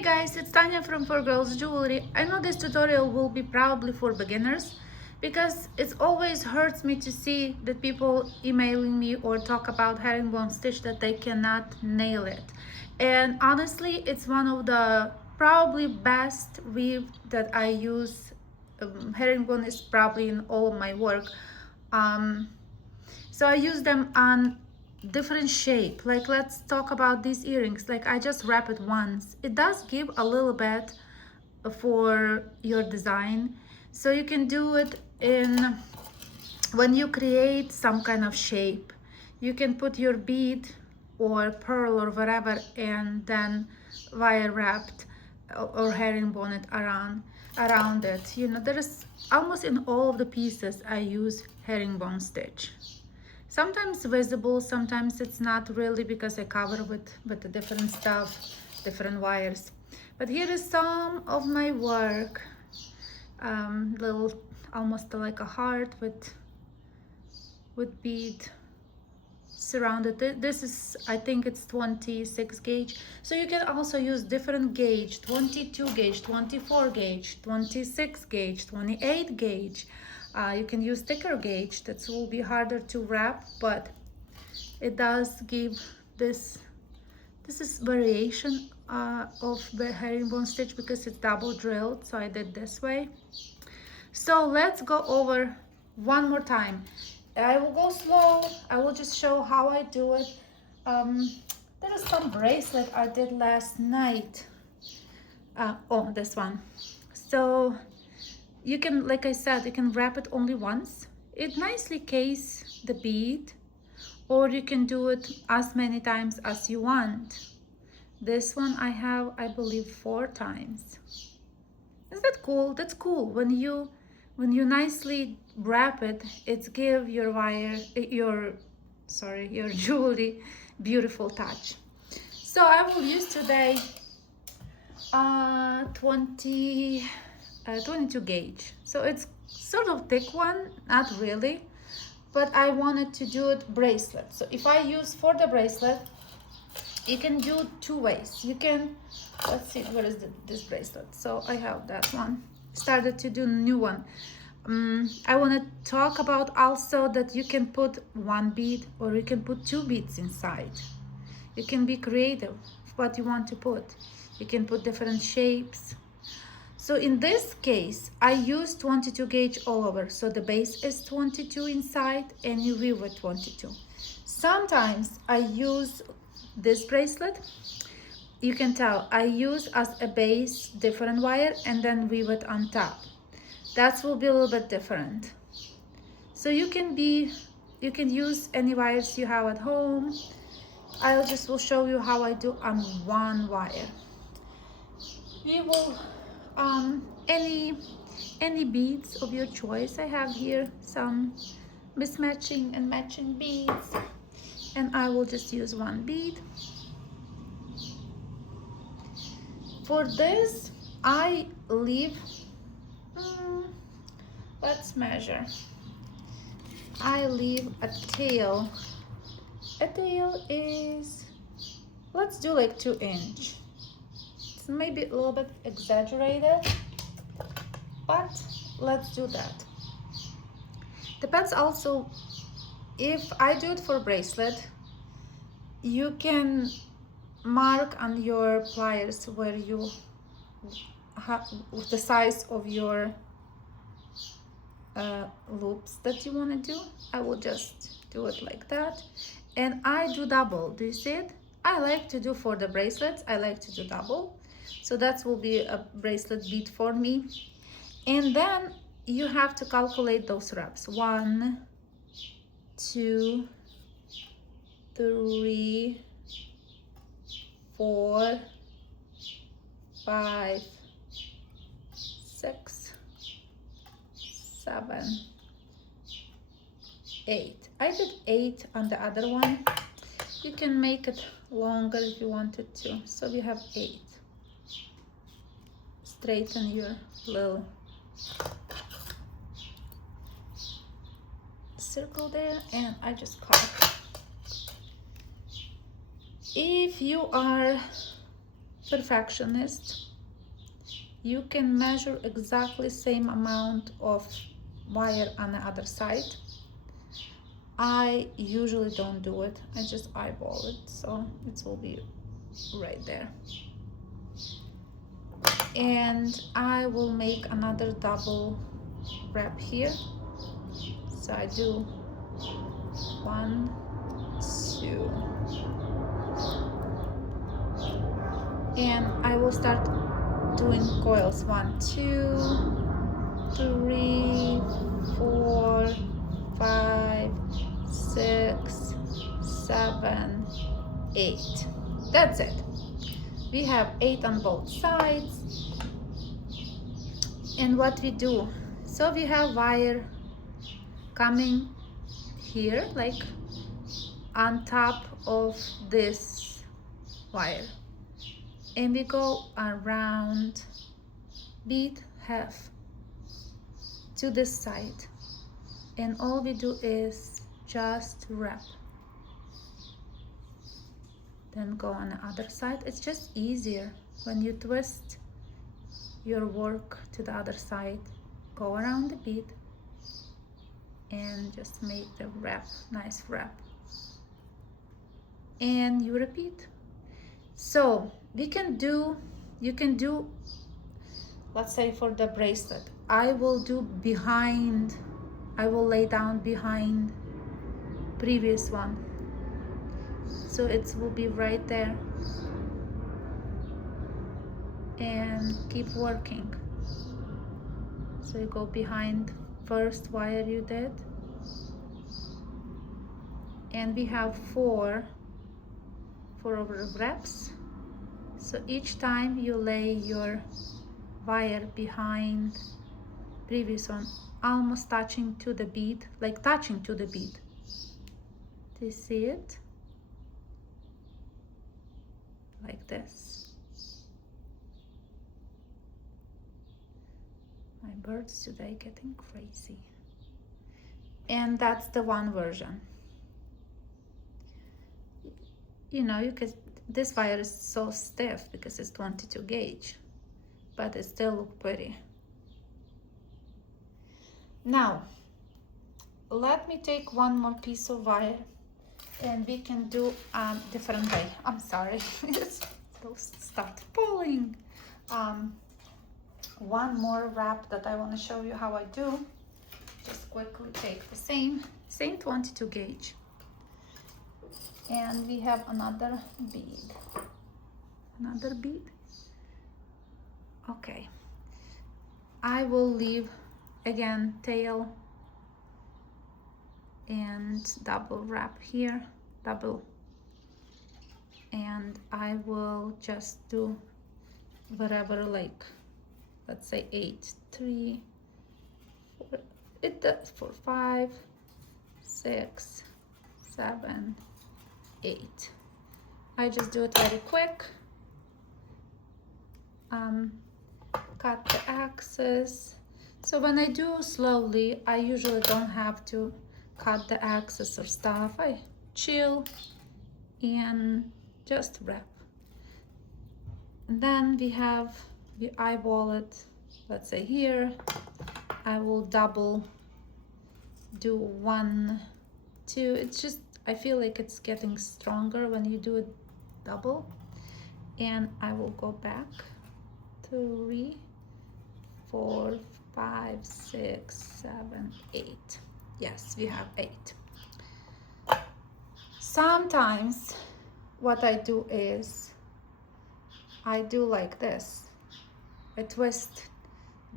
Hey guys, it's Tanya from 4Girls Jewelry. I know this tutorial will be probably for beginners because it always hurts me to see that people emailing me or talk about herringbone stitch that they cannot nail it. And honestly, it's one of the probably best weave that I use. Herringbone is probably in all of my work. So I use them on different shape. Like, let's talk about these earrings. Like, I just wrap it once. It does give a little bit for your design, so you can do it in when you create some kind of shape. You can put your bead or pearl or whatever and then wire wrapped or herringbone it around it. You know, there is almost in all of the pieces I use herringbone stitch. Sometimes visible, sometimes it's not really because I cover with the different stuff, different wires. But here is some of my work. Little, almost like a heart with bead surrounded. This is, I think it's 26 gauge. So you can also use different gauge, 22 gauge, 24 gauge, 26 gauge, 28 gauge. You can use thicker gauge. That will be harder to wrap, but it does give this. This is variation of the herringbone stitch because it's double drilled, so I did this way. So let's go over one more time. I will go slow. I will just show how I do it. There is some bracelet I did last night. Oh, this one. So you can, like I said, you can wrap it only once. It nicely case the bead, or you can do it as many times as you want. This one I have, I believe, 4 times. Is that cool? That's cool. When you nicely wrap it, it's give your wire, your jewelry beautiful touch. So I will use today 22 gauge. So it's sort of thick one, not really, but I wanted to do it bracelet. So if I use for the bracelet, you can do 2 ways. You can, let's see, where is this bracelet? So I have that one. Started to do new one. I want to talk about also that you can put 1 bead or you can put 2 beads inside. You can be creative what you want to put. You can put different shapes. So in this case, I use 22 gauge all over. So the base is 22 inside and you weave with 22. Sometimes I use this bracelet. You can tell I use as a base different wire and then weave it on top. That will be a little bit different. So you can use any wires you have at home. Will show you how I do on 1 wire. We will any beads of your choice. I have here some mismatching and matching beads, and I will just use 1 bead. For this, I leave, let's measure. I leave a tail. A tail is, let's do like 2 inch. It's maybe a little bit exaggerated, but let's do that. Depends also, if I do it for bracelet, you can mark on your pliers where you have the size of your loops that you want to do. I will just do it like that, and I do double. Do you see it? I like to do for the bracelets, I like to do double, so that will be a bracelet bead for me. And then you have to calculate those wraps. 1, 2, 3, 4, 5, 6, 7, 8. I did 8 on the other one. You can make it longer if you wanted to. So we have 8. Straighten your little circle there, and I just cut. If you are perfectionist, you can measure exactly same amount of wire on the other side. I usually don't do it. I just eyeball it, so it will be right there. And I will make another double wrap here. So I do 1, 2, and I will start doing coils. 1, 2, 3, 4, 5, 6, 7, 8. That's it. We have 8 on both sides. And what we do, so we have wire coming here, like on top of this wire, and we go around bead half to this side, and all we do is just wrap, then go on the other side. It's just easier when you twist your work to the other side, go around the bead and just make the wrap, nice wrap, and you repeat. So you can do, let's say for the bracelet, I will do behind, I will lay down behind previous one, so it will be right there, and keep working. So you go behind first wire you did, and we have four wraps. So each time you lay your wire behind previous one, almost touching to the bead, like touching to the bead. Do you see it? Like this. My birds today getting crazy. And that's the one version. You know, you can, this wire is so stiff because it's 22 gauge, but it still look pretty. Now, let me take one more piece of wire and we can do a different way. I'm sorry, it's start pulling. One more wrap that I want to show you how I do. Just quickly take the same 22 gauge. And we have another bead. Another bead. Okay. I will leave again tail and double wrap here, double. And I will just do whatever, like, let's say 8, 3, 4, it does 4, 5, 6, 7, 8. I just do it very quick. Cut the axis. So when I do slowly, I usually don't have to cut the axis or stuff. I chill and just wrap. And then we eyeball it. Let's say here, I will double, do 1, 2. It's just, I feel like it's getting stronger when you do it double. And I will go back, 3, 4, 5, 6, 7, 8. Yes, we have 8. Sometimes what I do is I do like this. I twist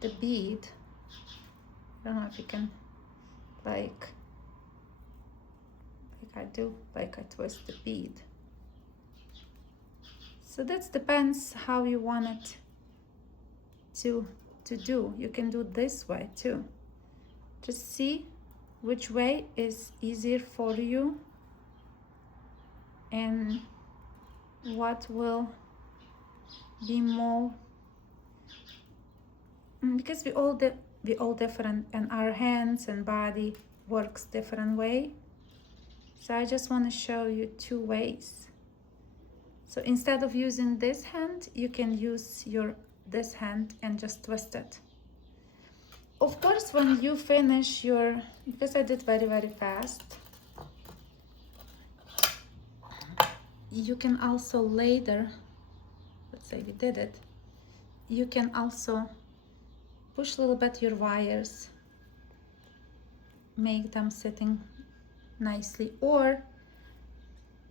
the bead. I don't know if you can, like I do, like I twist the bead. So that depends how you want it to do. You can do this way too. Just see which way is easier for you and what will be more, because we all different, and our hands and body works different way. So I just want to show you 2 ways. So instead of using this hand, you can use this hand and just twist it. Of course, when you finish your, because I did very, very fast, you can also later, let's say we did it, you can also push a little bit your wires, make them sitting nicely, or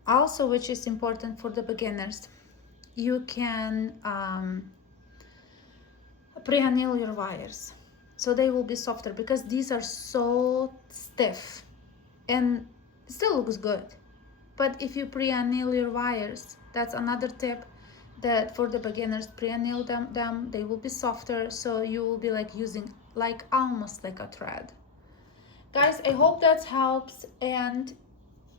also, which is important for the beginners, you can pre-anneal your wires so they will be softer, because these are so stiff and it still looks good. But if you pre-anneal your wires, that's another tip, that for the beginners, pre-anneal them, they will be softer, so you will be like using like almost like a thread. Guys, I hope that helps, and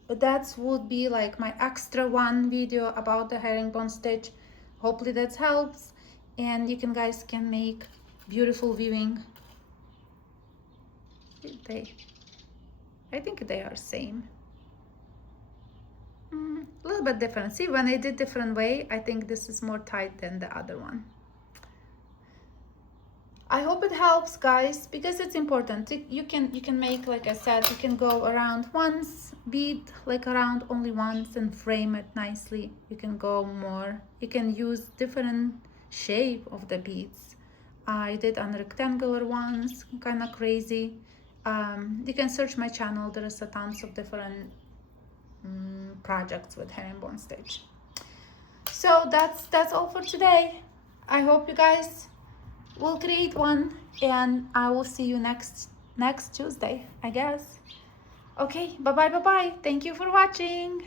that would be like my extra one video about the herringbone stitch. Hopefully that helps, and you guys can make beautiful weaving. I think they are same. A little bit different. See, when I did different way, I think this is more tight than the other one. I hope it helps, guys, because it's important. You can make, like I said, you can go around once, bead like around only once and frame it nicely. You can go more. You can use different shape of the beads. I did on rectangular ones, kind of crazy. You can search my channel. There is a tons of different projects with herringbone stitch. So that's all for today. I hope you guys will create one, and I will see you next Tuesday, I guess. Okay, bye bye. Thank you for watching.